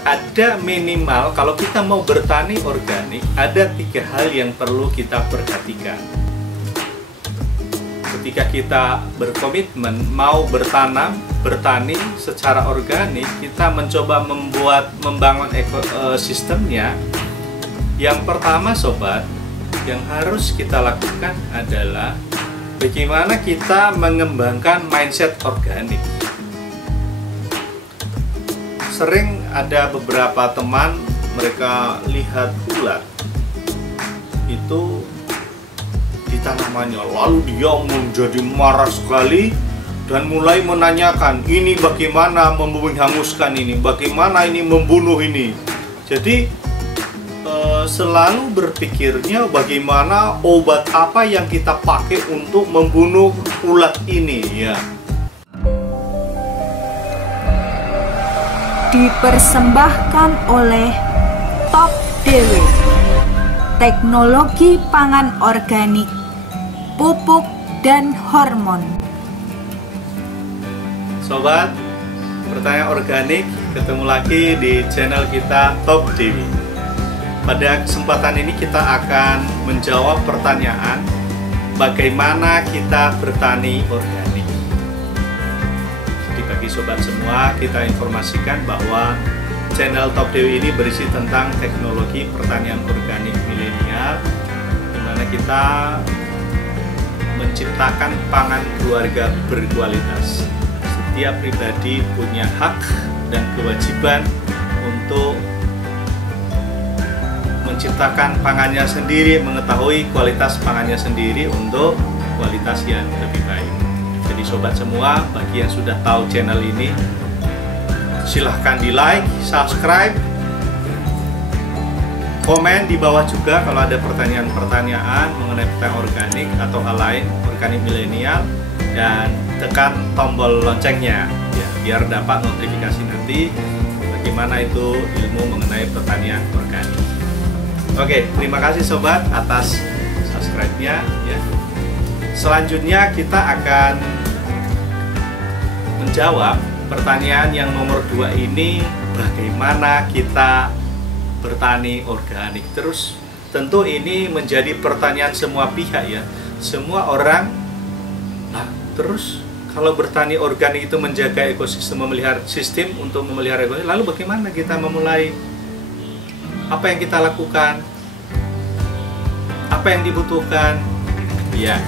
sobat, ada minimal kalau kita mau bertani organik, ada 3 hal yang perlu kita perhatikan. Ketika kita berkomitmen mau bertani secara organik, kita mencoba membangun ekosistemnya. Yang pertama sobat, yang harus kita lakukan adalah bagaimana kita mengembangkan mindset organik. Sering ada beberapa teman, mereka lihat ulat itu di tanamannya, lalu dia menjadi marah sekali dan mulai menanyakan, ini bagaimana menghanguskan ini, bagaimana ini membunuh ini. Jadi selalu berpikirnya bagaimana obat apa yang kita pakai untuk membunuh ulat ini ya. Dipersembahkan oleh Top DW, teknologi pangan organik, pupuk dan hormon. Sobat, pertanyaan organik, ketemu lagi di channel kita Top DW. Pada kesempatan ini kita akan menjawab pertanyaan bagaimana kita bertani organik. Jadi bagi sobat semua, kita informasikan bahwa channel Top DW ini berisi tentang teknologi pertanian organik milenial, di mana kita menciptakan pangan keluarga berkualitas. Setiap pribadi punya hak dan kewajiban untuk menciptakan pangannya sendiri, mengetahui kualitas pangannya sendiri untuk kualitas yang lebih baik. Jadi sobat semua, bagi yang sudah tahu channel ini, silahkan di like, subscribe, komen di bawah juga kalau ada pertanyaan-pertanyaan mengenai pertanian organik atau hal lain organik milenial, dan tekan tombol loncengnya ya, biar dapat notifikasi nanti bagaimana itu ilmu mengenai pertanian organik. Oke, terima kasih sobat atas subscribe-nya ya. Selanjutnya kita akan menjawab pertanyaan yang nomor 2 ini, bagaimana kita bertani organik. Terus tentu ini menjadi pertanyaan semua pihak ya. Semua orang, nah terus kalau bertani organik itu menjaga ekosistem, memelihara sistem untuk memelihara ekosistem, lalu bagaimana kita memulai? Apa yang kita lakukan? Apa yang dibutuhkan? Ya,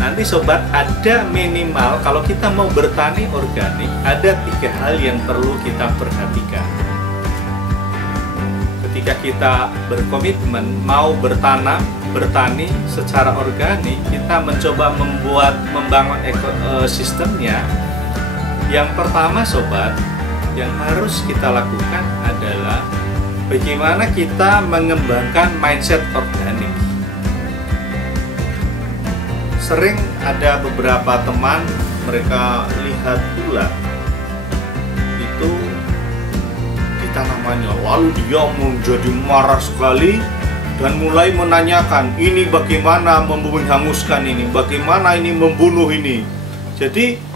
nanti sobat, ada minimal kalau kita mau bertani organik, ada 3 hal yang perlu kita perhatikan. Ketika kita berkomitmen mau bertani secara organik, kita mencoba membangun ekosistemnya. Yang pertama sobat, yang harus kita lakukan adalah bagaimana kita mengembangkan mindset organik. Sering ada beberapa teman, mereka lihat ulat itu di tanamannya, lalu dia menjadi marah sekali dan mulai menanyakan, ini bagaimana menghanguskan ini, bagaimana ini membunuh ini. Jadi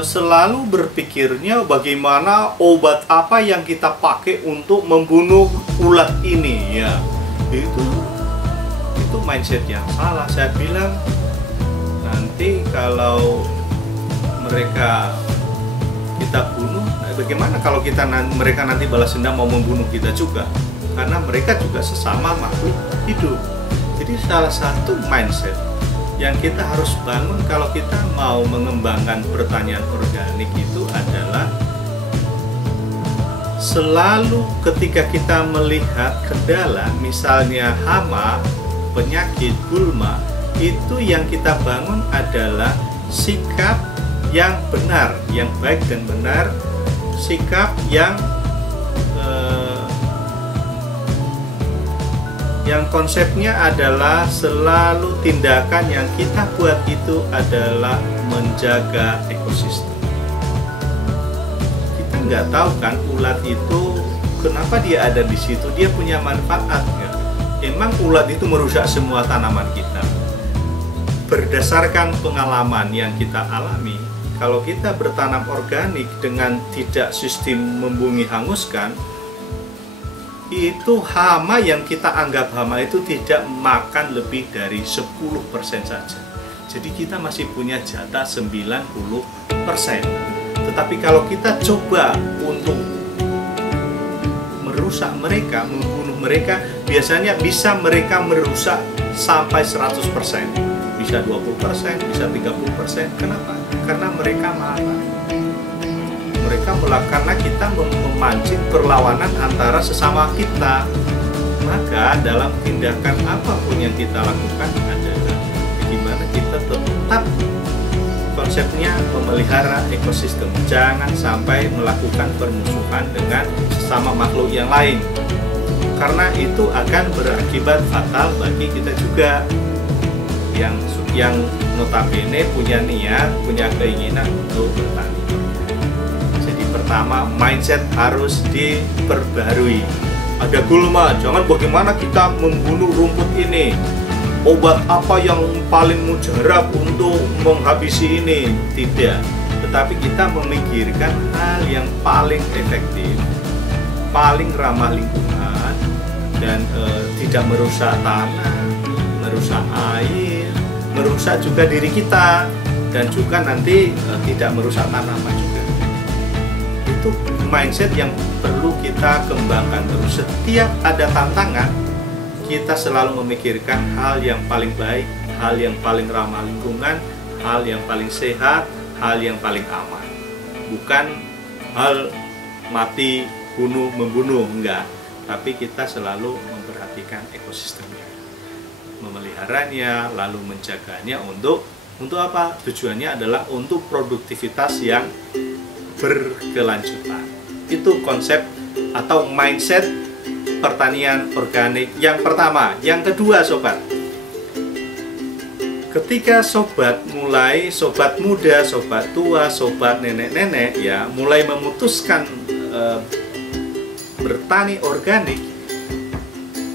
selalu berpikirnya bagaimana obat apa yang kita pakai untuk membunuh ulat ini ya. Itu mindset yang salah. Saya bilang nanti kalau kita bunuh, bagaimana kalau mereka nanti balas dendam mau membunuh kita juga, karena mereka juga sesama makhluk hidup. Jadi salah satu mindset yang kita harus bangun kalau kita mau mengembangkan pertanian organik itu adalah selalu ketika kita melihat kendala, misalnya hama, penyakit, gulma, itu yang kita bangun adalah sikap yang benar, yang baik dan benar, sikap yang konsepnya adalah selalu tindakan yang kita buat itu adalah menjaga ekosistem. Kita nggak tahu kan ulat itu kenapa dia ada di situ, dia punya manfaat nggak? Emang ulat itu merusak semua tanaman kita? Berdasarkan pengalaman yang kita alami, kalau kita bertanam organik dengan tidak sistem membumi hanguskan, itu hama yang kita anggap hama itu tidak makan lebih dari 10% saja. Jadi kita masih punya jatah 90%. Tetapi kalau kita coba untuk merusak mereka, membunuh mereka, biasanya bisa mereka merusak sampai 100%. Bisa 20%, bisa 30%. Kenapa? Karena mereka marah. Mereka karena kita memancing perlawanan antara sesama kita. Maka dalam tindakan apapun yang kita lakukan adalah bagaimana kita tetap konsepnya memelihara ekosistem. Jangan sampai melakukan permusuhan dengan sesama makhluk yang lain, karena itu akan berakibat fatal bagi kita juga yang notabene punya niat, punya keinginan untuk bertani. Pertama, mindset harus diperbarui. Ada gulma, jangan bagaimana kita membunuh rumput ini, obat apa yang paling mujarab untuk menghabisi ini. Tidak, tetapi kita memikirkan hal yang paling efektif, paling ramah lingkungan, dan tidak merusak tanah, merusak air, merusak juga diri kita, dan juga nanti tidak merusak tanaman juga. Itu mindset yang perlu kita kembangkan terus. Setiap ada tantangan, kita selalu memikirkan hal yang paling baik, hal yang paling ramah lingkungan, hal yang paling sehat, hal yang paling aman. Bukan hal mati, bunuh, membunuh, enggak. Tapi kita selalu memperhatikan ekosistemnya, memeliharanya, lalu menjaganya untuk apa? Tujuannya adalah untuk produktivitas yang berkelanjutan. Itu konsep atau mindset pertanian organik yang pertama. Yang kedua, sobat, ketika sobat muda, sobat tua, sobat nenek-nenek ya mulai memutuskan bertani organik,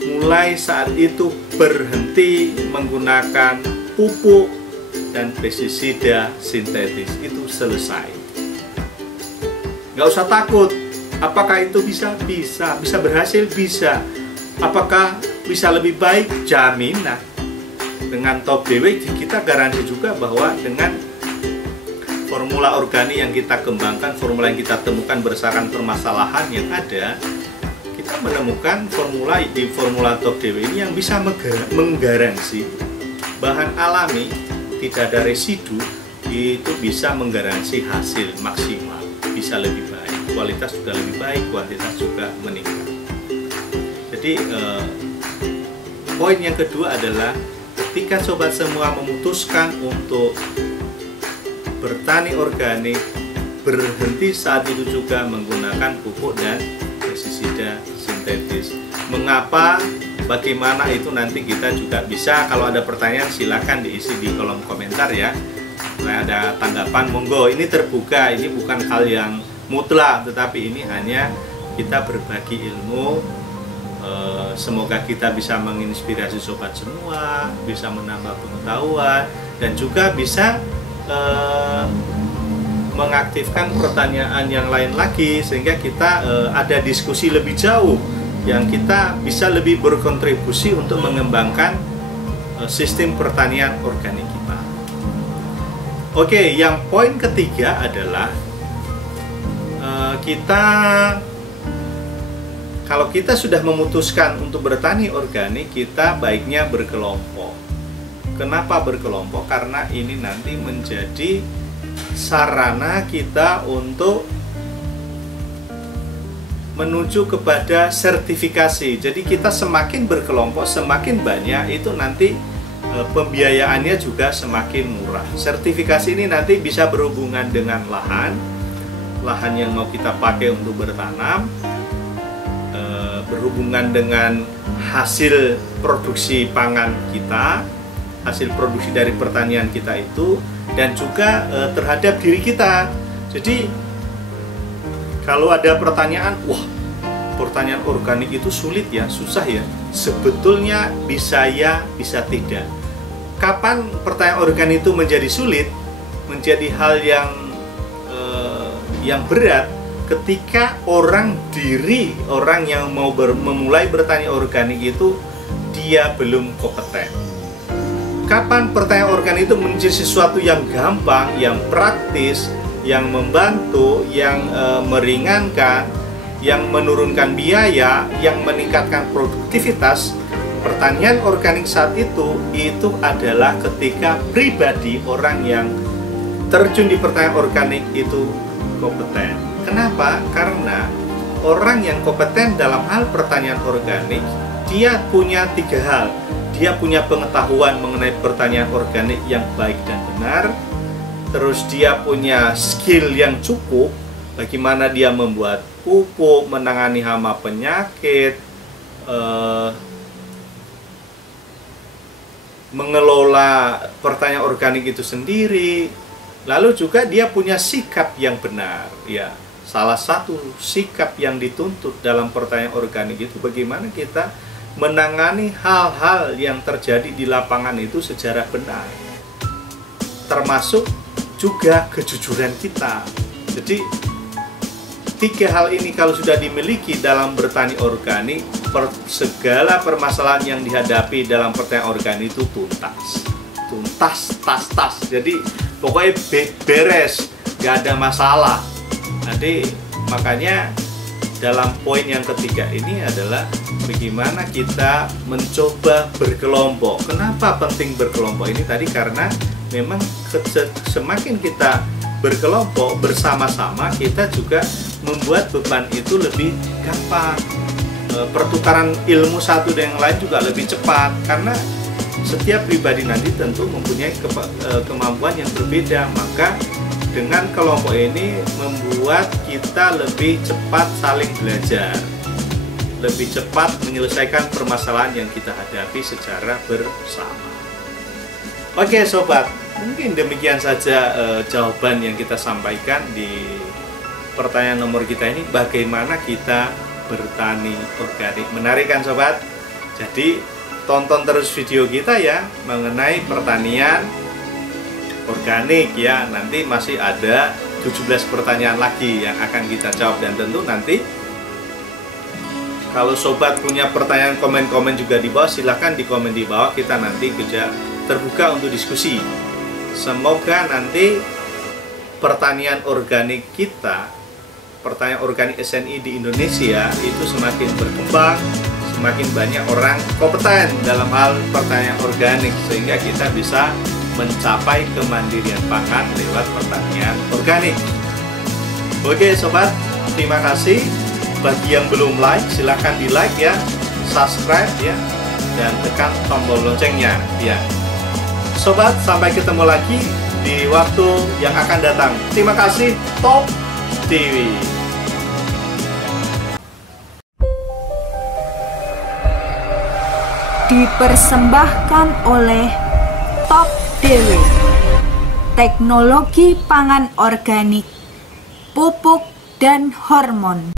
mulai saat itu berhenti menggunakan pupuk dan pestisida sintetis. Itu selesai. Nggak usah takut. Apakah itu bisa berhasil? Bisa. Apakah bisa lebih baik? Jaminan. Dengan Top DW kita garansi juga bahwa dengan formula organik yang kita kembangkan, formula yang kita temukan berdasarkan permasalahan yang ada, kita menemukan formula Top DW ini yang bisa menggaransi bahan alami, tidak ada residu, itu bisa menggaransi hasil maksimal. Bisa lebih baik, kualitas juga lebih baik, kuantitas juga meningkat. Jadi poin yang kedua adalah ketika sobat semua memutuskan untuk bertani organik, berhenti saat itu juga menggunakan pupuk dan pestisida sintetis. Mengapa? Bagaimana? Itu nanti kita juga bisa, kalau ada pertanyaan silakan diisi di kolom komentar ya. Nah, ada tanggapan, monggo. Ini terbuka, ini bukan hal yang mutlak, tetapi ini hanya kita berbagi ilmu. Semoga kita bisa menginspirasi sobat semua, bisa menambah pengetahuan, dan juga bisa mengaktifkan pertanyaan yang lain lagi, sehingga kita ada diskusi lebih jauh, yang kita bisa lebih berkontribusi untuk mengembangkan sistem pertanian organik kita. Oke, yang poin ketiga adalah kalau kita sudah memutuskan untuk bertani organik, kita baiknya berkelompok. Kenapa berkelompok? Karena ini nanti menjadi sarana kita untuk menuju kepada sertifikasi. Jadi kita semakin berkelompok, semakin banyak, itu nanti pembiayaannya juga semakin murah. Sertifikasi ini nanti bisa berhubungan dengan lahan yang mau kita pakai untuk bertanam, berhubungan dengan hasil produksi pangan kita, hasil produksi dari pertanian kita itu, dan juga terhadap diri kita. Jadi kalau ada pertanyaan, wah, pertanian organik itu sulit ya, susah ya. Sebetulnya bisa ya, bisa tidak. Kapan pertanian organik itu menjadi sulit, menjadi hal yang yang berat ketika orang yang mau memulai bertani organik itu dia belum kompeten. Kapan pertanian organik itu menjadi sesuatu yang gampang, yang praktis, yang membantu, yang meringankan, yang menurunkan biaya, yang meningkatkan produktivitas. Pertanian organik saat itu adalah ketika pribadi orang yang terjun di pertanian organik itu kompeten. Kenapa? Karena orang yang kompeten dalam hal pertanian organik, dia punya 3 hal. Dia punya pengetahuan mengenai pertanian organik yang baik dan benar. Terus dia punya skill yang cukup, bagaimana dia membuat pupuk, menangani hama penyakit, mengelola pertanian organik itu sendiri. Lalu juga dia punya sikap yang benar. Ya, salah satu sikap yang dituntut dalam pertanian organik itu bagaimana kita menangani hal-hal yang terjadi di lapangan itu secara benar, termasuk juga kejujuran kita. Jadi 3 hal ini kalau sudah dimiliki dalam bertani organik, segala permasalahan yang dihadapi dalam pertanian organik itu tuntas, tas. Jadi pokoknya beres, gak ada masalah. Jadi makanya dalam poin yang ketiga ini adalah bagaimana kita mencoba berkelompok. Kenapa penting berkelompok ini tadi? Karena memang semakin kita berkelompok bersama-sama, kita juga membuat beban itu lebih gampang. Pertukaran ilmu satu dengan yang lain juga lebih cepat, karena setiap pribadi nanti tentu mempunyai kemampuan yang berbeda. Maka dengan kelompok ini membuat kita lebih cepat saling belajar, lebih cepat menyelesaikan permasalahan yang kita hadapi secara bersama. Oke sobat, mungkin demikian saja jawaban yang kita sampaikan di pertanyaan nomor kita ini, bagaimana kita bertani organik. Menarik kan sobat? Jadi tonton terus video kita ya mengenai pertanian organik ya. Nanti masih ada 17 pertanyaan lagi yang akan kita jawab, dan tentu nanti kalau sobat punya pertanyaan, komen-komen juga di bawah, silahkan di komen di bawah, kita nanti juga terbuka untuk diskusi. Semoga nanti pertanian organik kita, pertanian organik SNI di Indonesia itu semakin berkembang, semakin banyak orang kompeten dalam hal pertanian organik, sehingga kita bisa mencapai kemandirian pangan lewat pertanian organik. Oke sobat, terima kasih. Bagi yang belum like, silahkan di like ya, subscribe ya, dan tekan tombol loncengnya ya. Sobat, sampai ketemu lagi di waktu yang akan datang. Terima kasih, Top TV. Dipersembahkan oleh Top Dewi, teknologi pangan organik, pupuk dan hormon.